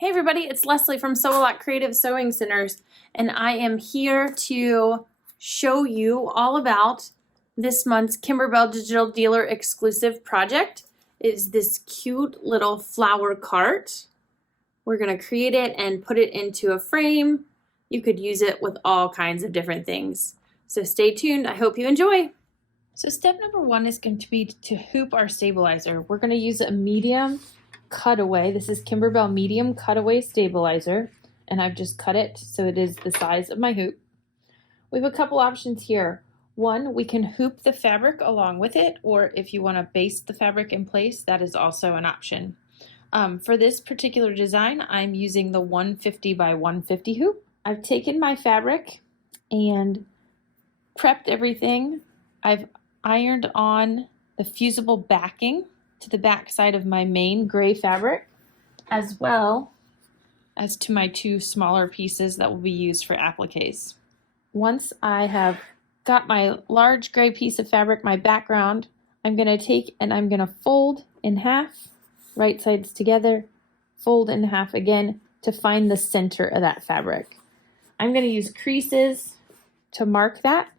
Hey everybody, it's Leslie from Sew A Lot Creative Sewing Centers, and I am here to show you all about this month's Kimberbell Digital Dealer exclusive project. It is this cute little flower cart. We're going to create it and put it into a frame. You could use it with all kinds of different things. So stay tuned. I hope you enjoy. So step number one is going to be to hoop our stabilizer. We're going to use a medium cutaway. This is Kimberbell medium cutaway stabilizer, and I've just cut it so it is the size of my hoop. We have a couple options here. One, we can hoop the fabric along with it, or if you want to baste the fabric in place, that is also an option. For this particular design, I'm using the 150 by 150 hoop. I've taken my fabric and prepped everything. I've ironed on the fusible backing to the back side of my main gray fabric, as well as to my two smaller pieces that will be used for appliques. Once I have got my large gray piece of fabric, my background, I'm going to take and I'm going to fold in half, right sides together, fold in half again to find the center of that fabric. I'm going to use creases to mark that.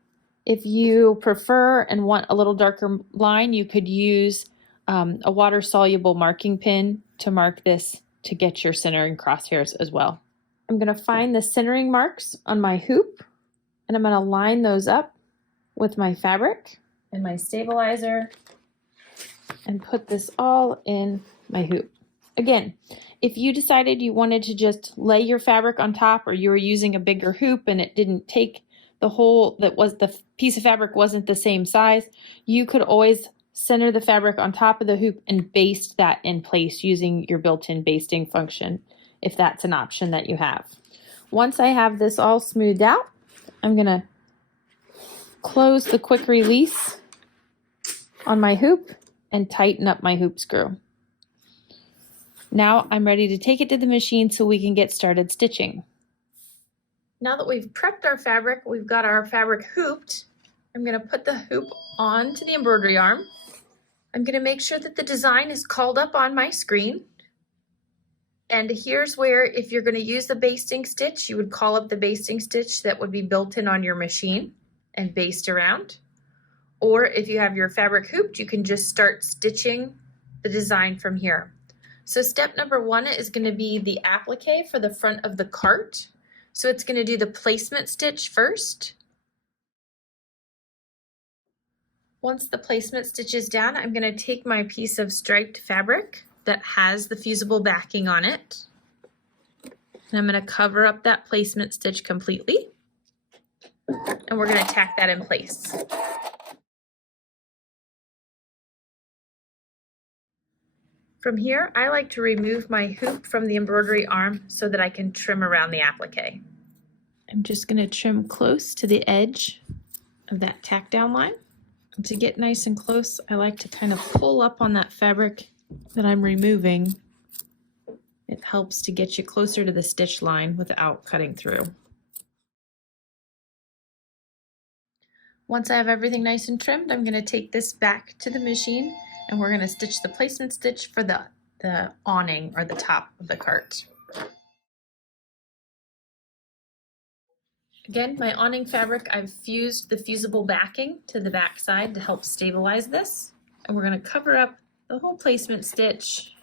If you prefer and want a little darker line, you could use a water-soluble marking pin to mark this to get your centering crosshairs as well. I'm going to find the centering marks on my hoop, and I'm going to line those up with my fabric and my stabilizer and put this all in my hoop. Again, if you decided you wanted to just lay your fabric on top, or you were using a bigger hoop and it didn't take the hole, that was the piece of fabric wasn't the same size, you could always center the fabric on top of the hoop and baste that in place using your built-in basting function, if that's an option that you have. Once I have this all smoothed out, I'm gonna close the quick release on my hoop and tighten up my hoop screw. Now I'm ready to take it to the machine so we can get started stitching. Now that we've prepped our fabric, we've got our fabric hooped, I'm going to put the hoop onto the embroidery arm. I'm going to make sure that the design is called up on my screen. And here's where, if you're going to use the basting stitch, you would call up the basting stitch that would be built in on your machine and baste around. Or if you have your fabric hooped, you can just start stitching the design from here. So step number one is going to be the applique for the front of the cart. So it's going to do the placement stitch first. Once the placement stitch is down, I'm going to take my piece of striped fabric that has the fusible backing on it, and I'm going to cover up that placement stitch completely, and we're going to tack that in place. From here, I like to remove my hoop from the embroidery arm so that I can trim around the applique. I'm just going to trim close to the edge of that tack down line. And to get nice and close, I like to kind of pull up on that fabric that I'm removing. It helps to get you closer to the stitch line without cutting through. Once I have everything nice and trimmed, I'm going to take this back to the machine, and we're going to stitch the placement stitch for the awning or the top of the cart. Again, my awning fabric, I've fused the fusible backing to the back side to help stabilize this. And we're going to cover up the whole placement stitch.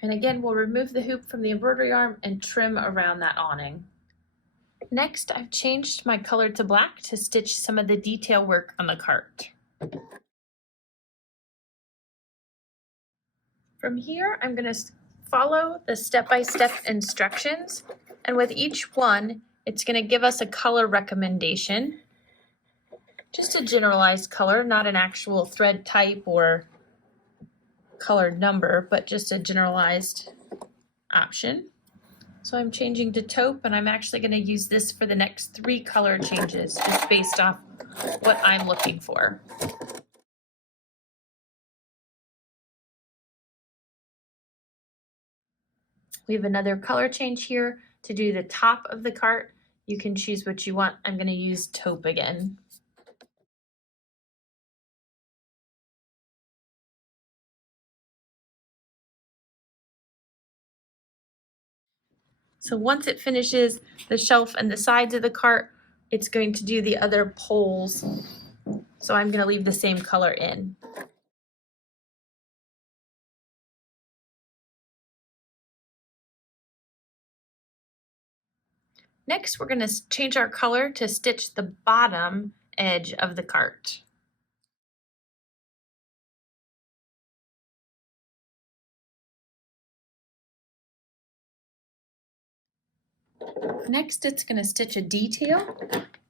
And again, we'll remove the hoop from the embroidery arm and trim around that awning. Next, I've changed my color to black to stitch some of the detail work on the cart. From here, I'm going to follow the step-by-step instructions, and with each one, it's going to give us a color recommendation. Just a generalized color, not an actual thread type or color number, but just a generalized option. So I'm changing to taupe, and I'm actually going to use this for the next 3 color changes, just based off what I'm looking for. We have another color change here to do the top of the cart. You can choose what you want. I'm going to use taupe again. So once it finishes the shelf and the sides of the cart, it's going to do the other poles. So I'm going to leave the same color in. Next, we're going to change our color to stitch the bottom edge of the cart. Next, it's going to stitch a detail,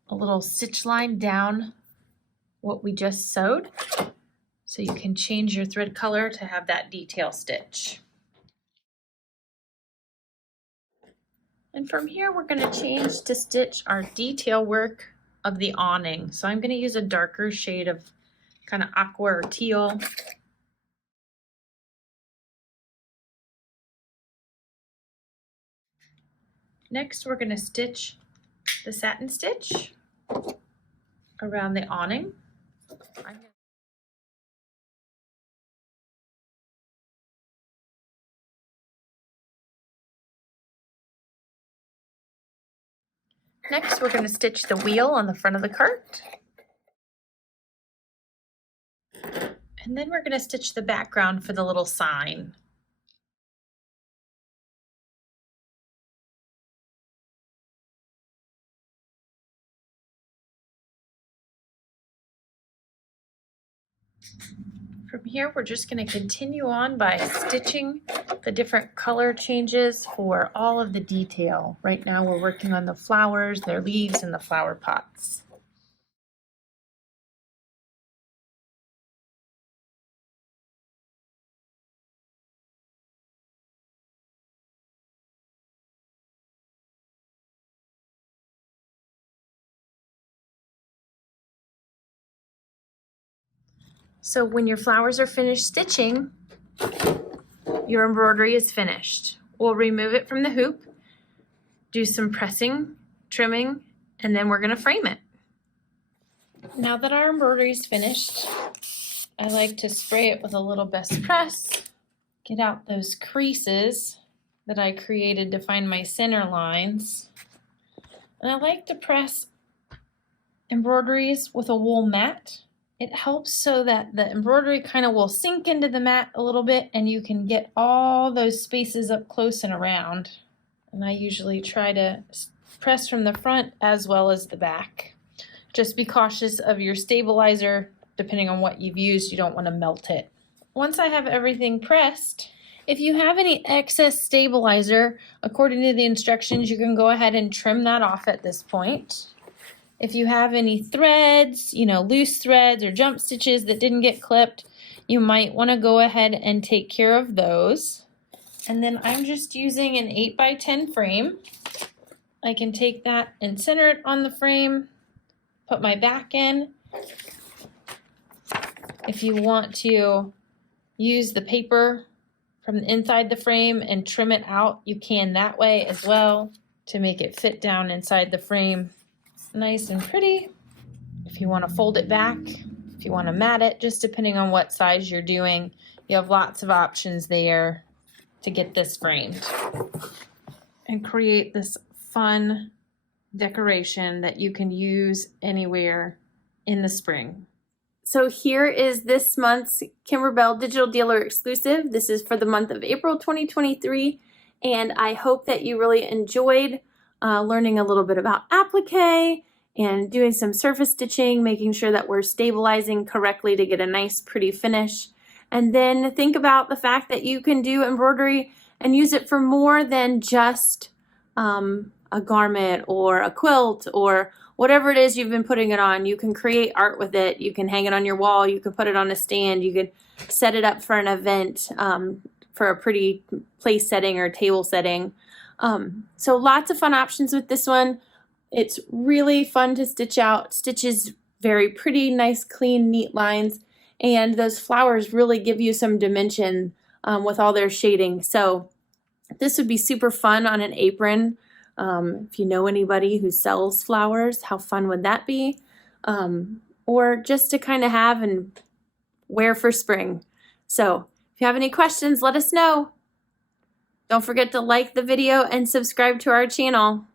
a little stitch line down what we just sewed. So you can change your thread color to have that detail stitch. And from here, we're going to change to stitch our detail work of the awning. So I'm going to use a darker shade of kind of aqua or teal. Next, we're going to stitch the satin stitch around the awning. Next, we're going to stitch the wheel on the front of the cart. And then we're going to stitch the background for the little sign. From here, we're just going to continue on by stitching the different color changes for all of the detail. Right now, we're working on the flowers, their leaves, and the flower pots. So when your flowers are finished stitching, your embroidery is finished. We'll remove it from the hoop, do some pressing, trimming, and then we're going to frame it. Now that our embroidery is finished, I like to spray it with a little best press, get out those creases that I created to find my center lines. And I like to press embroideries with a wool mat. It helps so that the embroidery kind of will sink into the mat a little bit and you can get all those spaces up close and around. And I usually try to press from the front as well as the back. Just be cautious of your stabilizer. Depending on what you've used, you don't want to melt it. Once I have everything pressed, if you have any excess stabilizer, according to the instructions, you can go ahead and trim that off at this point. If you have any threads, loose threads or jump stitches that didn't get clipped, you might want to go ahead and take care of those. And then I'm just using an 8x10 frame. I can take that and center it on the frame, put my back in. If you want to use the paper from inside the frame and trim it out, you can that way as well to make it fit down inside the frame nice and pretty. If you want to fold it back, if you want to mat it, just depending on what size you're doing, you have lots of options there to get this framed and create this fun decoration that you can use anywhere in the spring. So here is this month's Kimberbell Digital Dealer exclusive. This is for the month of April 2023, and I hope that you really enjoyed learning a little bit about applique and doing some surface stitching, making sure that we're stabilizing correctly to get a nice pretty finish. And then think about the fact that you can do embroidery and use it for more than just a garment or a quilt or whatever it is you've been putting it on. You can create art with it. You can hang it on your wall. You can put it on a stand. You could set it up for an event, for a pretty place setting or table setting. So lots of fun options with this one. It's really fun to stitch out. Stitches very pretty, nice, clean, neat lines. And those flowers really give you some dimension with all their shading. So this would be super fun on an apron. If you know anybody who sells flowers, how fun would that be? Or just to kind of have and wear for spring. So if you have any questions, let us know. Don't forget to like the video and subscribe to our channel.